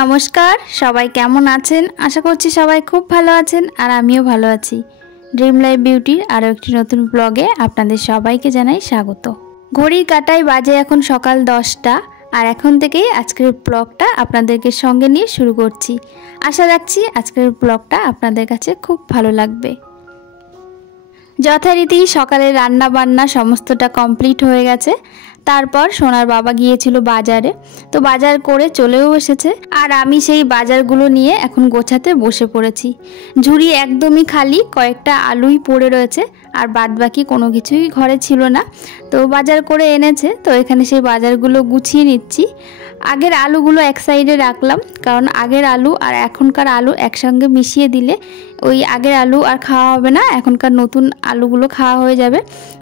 নমস্কার, সবাই কেমন আছেন? আশা করছি সবাই খুব ভালো আছেন আর আমিও ভালো আছি। ড্রিম লাইফ বিউটির আরও একটি নতুন ব্লগে আপনাদের সবাইকে জানাই স্বাগত। ঘড়ির কাঁটায় বাজে এখন সকাল 10টা আর এখন থেকেই আজকের ব্লগটা আপনাদেরকে সঙ্গে নিয়ে শুরু করছি। আশা রাখছি আজকের ব্লগটা আপনাদের কাছে খুব ভালো লাগবে। যথারীতি সকালে রান্না বান্না সমস্তটা কমপ্লিট হয়ে গেছে। তারপর সোনার বাবা গিয়েছিল বাজারে, তো বাজার করে চলেও এসেছে আর আমি সেই বাজারগুলো নিয়ে এখন গোছাতে বসে পড়েছি। ঝুড়ি একদমই খালি, কয়েকটা আলুই পড়ে রয়েছে আর বাদবাকি কোনো কিছুই ঘরে ছিল না। তো বাজার করে এনেছে, তো এখানে সেই বাজারগুলো গুছিয়ে নিচ্ছি। আগের আলুগুলো এক সাইডে রাখলাম, কারণ আগের আলু আর এখনকার আলু একসঙ্গে মিশিয়ে দিলে ওই আগের আলু আর খাওয়া হবে না, এখনকার নতুন আলুগুলো খাওয়া হয়ে যাবে।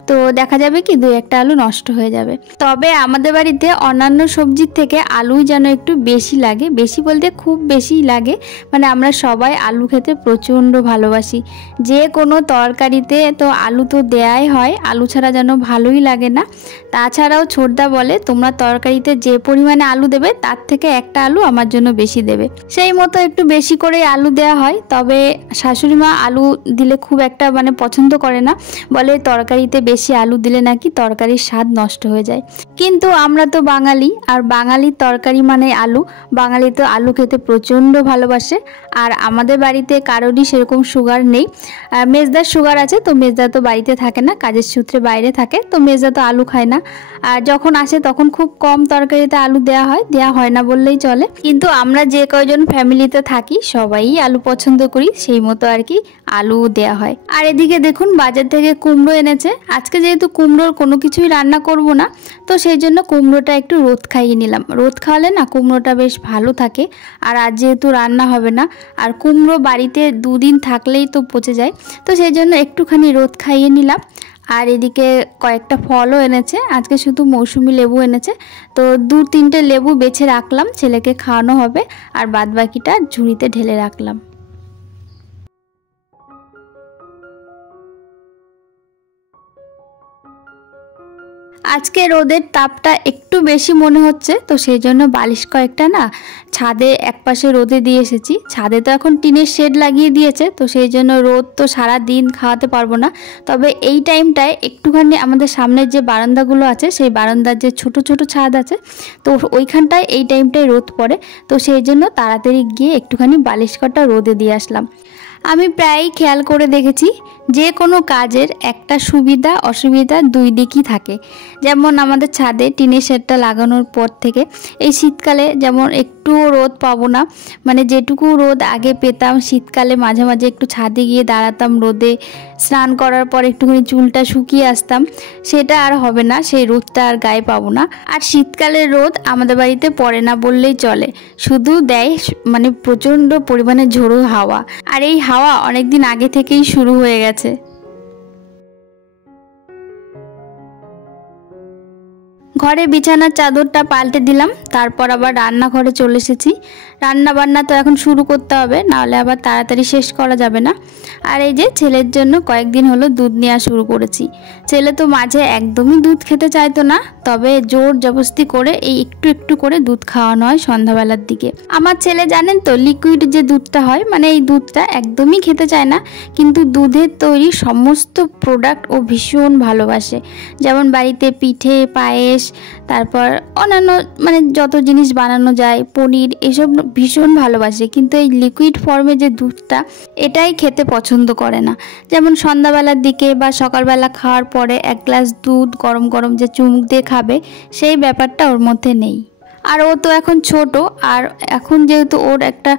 তো দেখা যাবে কি 2-1টা আলু নষ্ট হয়ে যাবে। তবে আমাদের বাড়িতে অন্যান্য সবজির থেকে আলুই যেন একটু বেশি লাগে, বেশি বলতে খুব বেশিই লাগে। মানে আমরা সবাই আলু খেতে প্রচণ্ড ভালোবাসি। যে কোনো তরকারিতে তো আলু তো দেয়াই হয়, আলু ছাড়া যেন ভালোই লাগে না। তাছাড়াও ছোটদা বলে তোমরা তরকারিতে যে পরিমাণে আলু দেবে তার থেকে একটা আলু আমার জন্য বেশি দেবে। সেই মতো একটু বেশি করে আলু দেওয়া হয়। তবে শাশুড়ি মা আলু দিলে খুব একটা পছন্দ করে না, বলে তরকারিতে বেশি আলু দিলে নাকি তরকারির স্বাদ নষ্ট হয়ে যায়। কিন্তু আমরা তো বাঙালি, আর বাঙালির তরকারি মানে আলু। বাঙালি তো আলু খেতে প্রচণ্ড ভালোবাসে। আর আমাদের বাড়িতে কারোরই সেরকম সুগার নেই। মেজদার সুগার আছে, তো মেজদা তো বাড়িতে থাকে না, কাজের সূত্রে বাইরে থাকে, তো মেজদা তো আলু খায় না। আর যখন আসে তখন খুব কম তরকারিতে আলু দেওয়া হয় না বললেই চলে। কিন্তু আমরা যে কয়জন ফ্যামিলিতে থাকি সবাই আলু পছন্দ করি, সেই মতো আর কি আলু দেওয়া হয়। আর এদিকে দেখুন বাজার থেকে কুমড়ো এনেছে। আজকে যেহেতু কুমড়োর কোনো কিছুই রান্না করব না, তো সেই জন্য কুমড়োটা একটু রোদ খাইয়ে নিলাম। রোদ খাওয়ালে না কুমড়োটা বেশ ভালো থাকে। আর আজ যেহেতু রান্না হবে না, আর কুমড়ো বাড়িতে 2 দিন থাকলেই তো পচে যায়, তো সেই জন্য একটুখানি রোদ খাইয়ে নিলাম। আর এদিকে কয়েকটা ফলও এনেছে, আজকে শুধু মৌসুমি লেবু এনেছে, তো 2-3টে লেবু বেছে রাখলাম, ছেলেকে খাওয়ানো হবে। আর বাদবাকিটা ঝুড়িতে ঢেলে রাখলাম। আজকে রোদের তাপটা একটু বেশি মনে হচ্ছে, তো সেই জন্য বালিশ কয়েকটা না ছাদে একপাশে রোদে দিয়ে এসেছি। ছাদে তো এখন টিনের শেড লাগিয়ে দিয়েছে, তো সেই জন্য রোদ তো সারা দিন খাওয়াতে পারবো না। তবে এই টাইমটায় একটুখানি আমাদের সামনের যে বারান্দাগুলো আছে, সেই বারান্দার যে ছোট ছোট ছাদ আছে, তো ওইখানটায় এই টাইমটায় রোদ পড়ে, তো সেই জন্য তাড়াতাড়ি গিয়ে একটুখানি বালিশ কটা রোদে দিয়ে আসলাম। আমি প্রায়ই খেয়াল করে দেখেছি যে কোনো কাজের একটা সুবিধা অসুবিধা 2 দিকই থাকে। যেমন আমাদের ছাদে টিনের শেডটা লাগানোর পর থেকে এই শীতকালে যেমন একটুও রোদ পাবো না, মানে যেটুকু রোদ আগে পেতাম শীতকালে মাঝে মাঝে একটু ছাদে গিয়ে দাঁড়াতাম রোদে, স্নান করার পর একটুখানি চুলটা শুকিয়ে আসতাম, সেটা আর হবে না, সেই রোদটা আর গায়ে পাবো না। আর শীতকালের রোদ আমাদের বাড়িতে পড়ে না বললেই চলে, শুধু দেয় প্রচণ্ড পরিমাণে ঝোড়ো হাওয়া। আর এই হাওয়া অনেকদিন আগে থেকেই শুরু হয়ে গেছে। ঘরে বিছানার চাদরটা পাল্টে দিলাম, তারপর আবার রান্নাঘরে চলে এসেছি। রান্না বান্না তো এখন শুরু করতে হবে, নাহলে আবার তাড়াতাড়ি শেষ করা যাবে না। আর এই যে ছেলের জন্য কয়েকদিন হলো দুধ নেওয়া শুরু করেছি। ছেলে তো মাঝে একদমই দুধ খেতে চাইতো না, তবে জোর জবরদস্তি করে এই একটু একটু করে দুধ খাওয়ানো হয় সন্ধ্যাবেলার দিকে। আমার ছেলে জানেন তো লিকুইড যে দুধটা হয়, মানে এই দুধটা একদমই খেতে চায় না, কিন্তু দুধের তৈরি সমস্ত প্রোডাক্ট ও ভীষণ ভালোবাসে। যেমন বাড়িতে পিঠে, পায়েস, তারপর অন্যান্য যত জিনিস বানানো যায়, পনির, এসব ভীষণ ভালোবাসে। কিন্তু এই লিকুইড ফর্মে যে দুধটা, এটাই খেতে পছন্দ করে না। যেমন সন্ধ্যাবেলার দিকে বা সকালবেলা খাওয়ার পরে 1 গ্লাস দুধ গরম গরম যে চুমুক দিয়ে খাবে, সেই ব্যাপারটা ওর মধ্যে নেই। আর ও তো এখন ছোট, আর এখন যেহেতু ওর একটা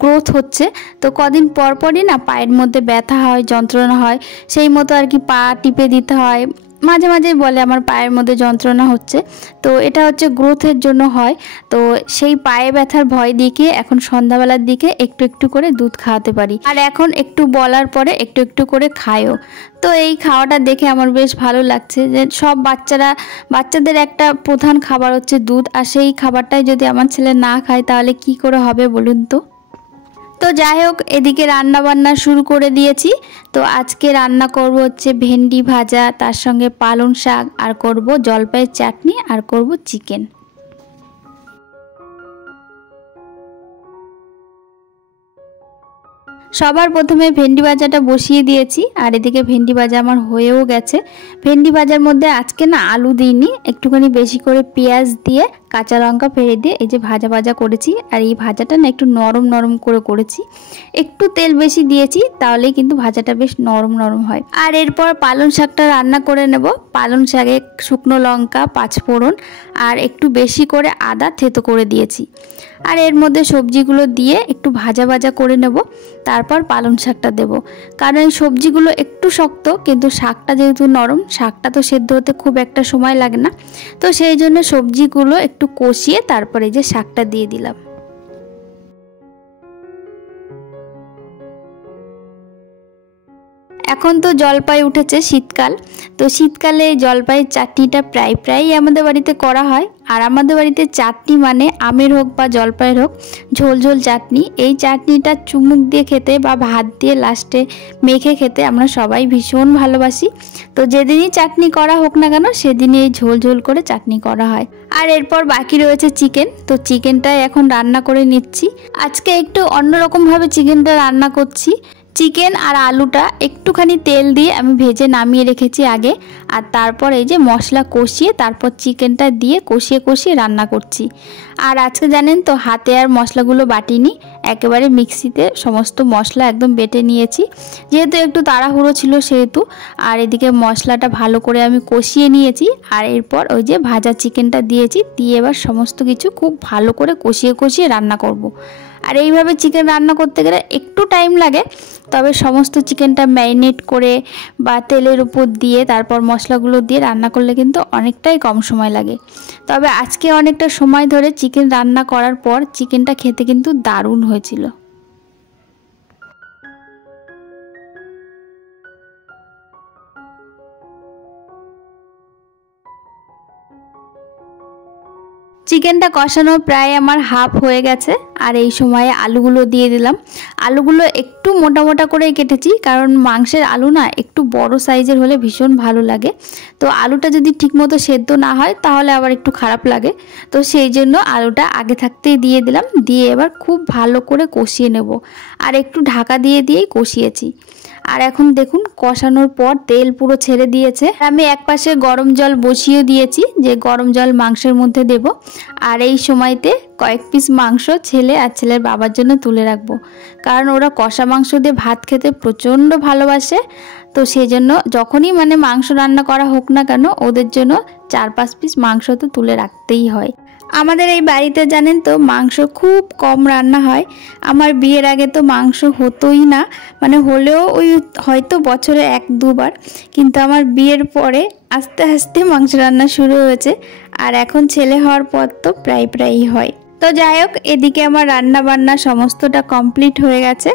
গ্রোথ হচ্ছে, তো কদিন পর পরই না পায়ের মধ্যে ব্যথা হয়, যন্ত্রণা হয়, সেই মতো আর কি পা টিপে দিতে হয়। মাঝে মাঝেই বলে আমার পায়ের মধ্যে যন্ত্রণা হচ্ছে, তো এটা হচ্ছে গ্রোথের জন্য হয়। তো সেই পায়ে ব্যথার ভয় দেখিয়ে এখন সন্ধ্যাবেলার দিকে একটু একটু করে দুধ খাওয়াতে পারি। আর এখন একটু বলার পরে একটু একটু করে খায়ও। তো এই খাওয়াটা দেখে আমার বেশ ভালো লাগছে যে সব বাচ্চাদের একটা প্রধান খাবার হচ্ছে দুধ, আর সেই খাবারটাই যদি আমার ছেলে না খায় তাহলে কি করে হবে বলুন তো। তো যাই হোক, এদিকে রান্না বান্না শুরু করে দিয়েছি। তো আজকে রান্না করব হচ্ছে ভেন্ডি ভাজা, তার সঙ্গে পালং শাক, আর করব জলপাইয়ের চাটনি, আর করব চিকেন। সবার প্রথমে ভেন্ডি ভাজাটা বসিয়ে দিয়েছি আর এদিকে ভেন্ডি ভাজা আমার হয়েও গেছে। ভেন্ডি ভাজার মধ্যে আজকে না আলু দিইনি, একটুখানি বেশি করে পেঁয়াজ দিয়ে কাঁচা লঙ্কা ফেলে দিয়ে এই যে ভাজা ভাজা করেছি। আর এই ভাজাটা না একটু নরম নরম করে করেছি, একটু তেল বেশি দিয়েছি তাহলে কিন্তু ভাজাটা বেশ নরম নরম হয়। আর এরপর পালং শাকটা রান্না করে নেব। পালং শাকে শুকনো লঙ্কা, পাঁচফোড়ন আর একটু বেশি করে আদা থেতো করে দিয়েছি। আর এর মধ্যে সবজিগুলো দিয়ে একটু ভাজা ভাজা করে নেব, তারপর পালং শাকটা দেব। কারণ এই সবজিগুলো একটু শক্ত, কিন্তু শাকটা যেহেতু নরম, শাকটা তো সেদ্ধ হতে খুব একটা সময় লাগে না, তো সেই জন্য সবজিগুলো একটু কষিয়ে তারপরে এই যে শাকটা দিয়ে দিলাম। এখন তো জলপাই উঠেছে, শীতকাল, তো শীতকালে জলপাইয়ের চাটনিটা প্রায় আমাদের বাড়িতে করা হয়। আর আমাদের বাড়িতে চাটনি মানে আমের হোক বা জলপাইয়ের হোক, ঝোল ঝোল চাটনি। এই চাটনিটা চুমুক দিয়ে খেতে বা ভাত দিয়ে লাস্টে মেখে খেতে আমরা সবাই ভীষণ ভালোবাসি। তো যেদিনই চাটনি করা হোক না কেন সেদিনই এই ঝোল ঝোল করে চাটনি করা হয়। আর এরপর বাকি রয়েছে চিকেন, তো চিকেনটাই এখন রান্না করে নিচ্ছি। আজকে একটু অন্যরকমভাবে চিকেনটা রান্না করছি। চিকেন আর আলুটা একটুখানি তেল দিয়ে আমি ভেজে নামিয়ে রেখেছি আগে, আর তারপর এই যে মশলা কষিয়ে তারপর চিকেনটা দিয়ে কষিয়ে রান্না করছি। আর আজকে জানেন তো হাতে আর মশলাগুলো বাটিনি, একেবারে মিক্সিতে সমস্ত মশলা একদম বেটে নিয়েছি, যেহেতু একটু তাড়াহুড়ো ছিল সেহেতু। আর এদিকে মশলাটা ভালো করে আমি কষিয়ে নিয়েছি। আর এরপর ওই যে ভাজা চিকেনটা দিয়েছি, দিয়ে এবার সমস্ত কিছু খুব ভালো করে কষিয়ে রান্না করব। আর এইভাবে চিকেন রান্না করতে গেলে একটু টাইম লাগে, তবে সমস্ত চিকেনটা ম্যারিনেট করে বা তেলের উপর দিয়ে তারপর মশলাগুলো দিয়ে রান্না করলে কিন্তু অনেকটাই কম সময় লাগে। তবে আজকে অনেকটা সময় ধরে চিকেন রান্না করার পর চিকেনটা খেতে কিন্তু দারুণ হয়েছিল। চিকেনটা কষানো প্রায় আমার হাফ হয়ে গেছে। আর এই সময়ে আলুগুলো দিয়ে দিলাম। আলুগুলো একটু মোটা মোটা করে কেটেছি, কারণ মাংসের আলু না একটু বড় সাইজের হলে ভীষণ ভালো লাগে। তো আলুটা যদি ঠিকমতো সেদ্ধ না হয় তাহলে আবার একটু খারাপ লাগে, তো সেই জন্য আলুটা আগে থাকতেই দিয়ে দিলাম। দিয়ে এবার খুব ভালো করে কষিয়ে নেব, আর একটু ঢাকা দিয়েই কষিয়েছি। আর এখন দেখুন কষানোর পর তেল পুরো ছেড়ে দিয়েছে। আমি একপাশে গরম জল বসিয়ে দিয়েছি, যে গরম জল মাংসের মধ্যে দেব। আর এই সময়তে কয়েক পিস মাংস ছেলে আর ছেলের বাবার জন্য তুলে রাখবো, কারণ ওরা কষা মাংস দিয়ে ভাত খেতে প্রচণ্ড ভালোবাসে। তো সেই জন্য যখনই মানে মাংস রান্না করা হোক না কেন ওদের জন্য 4-5 পিস মাংস তো তুলে রাখতেই হয়। আমাদের এই বাড়িতে জানেন তো মাংস খুব কম রান্না হয়। আমার বিয়ের আগে তো মাংস হতোই না, মানে হলেও ওই হয়তো বছরে 1-2 বার, কিন্তু আমার বিয়ের পরে আস্তে আস্তে মাংস রান্না শুরু হয়েছে। আর এখন ছেলে হওয়ার পর তো প্রায়ই হয়। তো যাই হোক, এদিকে আমার রান্না বান্না সমস্তটা কমপ্লিট হয়ে গেছে।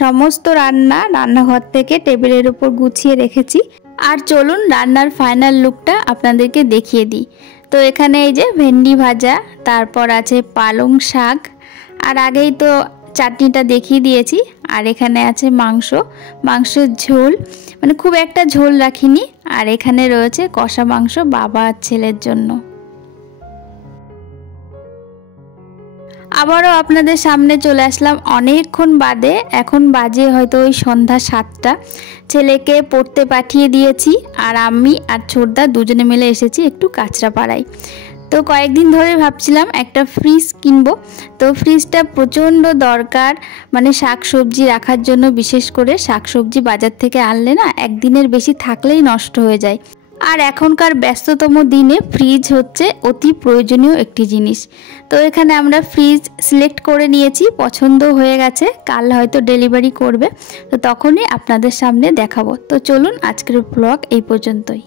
সমস্ত রান্নাঘর থেকে টেবিলের উপর গুছিয়ে রেখেছি। আর চলুন রান্নার ফাইনাল লুকটা আপনাদেরকে দেখিয়ে দিই। তো এখানে এই যে ভেন্ডি ভাজা, তারপর আছে পালং শাক, আর আগেই তো চাটনিটা দেখিয়ে দিয়েছি। আর এখানে আছে মাংসের ঝোল, মানে খুব একটা ঝোল রাখিনি। আর এখানে রয়েছে কষা মাংস বাবা আর ছেলের জন্য। আবারও আপনাদের সামনে চলে আসলাম অনেকক্ষণ বাদে। এখন বাজে হয়তো ওই সন্ধ্যা 7টা। ছেলেকে পড়তে পাঠিয়ে দিয়েছি, আর আমি আর ছোটদা দুজনে মিলে এসেছি একটু কাঁচরাপাড়ায়। তো কয়েকদিন ধরে ভাবছিলাম একটা ফ্রিজ কিনবো। তো ফ্রিজটা প্রচণ্ড দরকার, মানে শাকসবজি রাখার জন্য। বিশেষ করে শাকসবজি বাজার থেকে আনলে না একদিনের বেশি থাকলেই নষ্ট হয়ে যায়। আর এখনকার ব্যস্ততম দিনে ফ্রিজ হচ্ছে অতি প্রয়োজনীয় একটি জিনিস। তো এখানে আমরা ফ্রিজ সিলেক্ট করে নিয়েছি, পছন্দ হয়ে গেছে। কাল হয়তো ডেলিভারি করবে, তো তখনই আপনাদের সামনে দেখাবো। তো চলুন আজকের ব্লগ এই পর্যন্তই।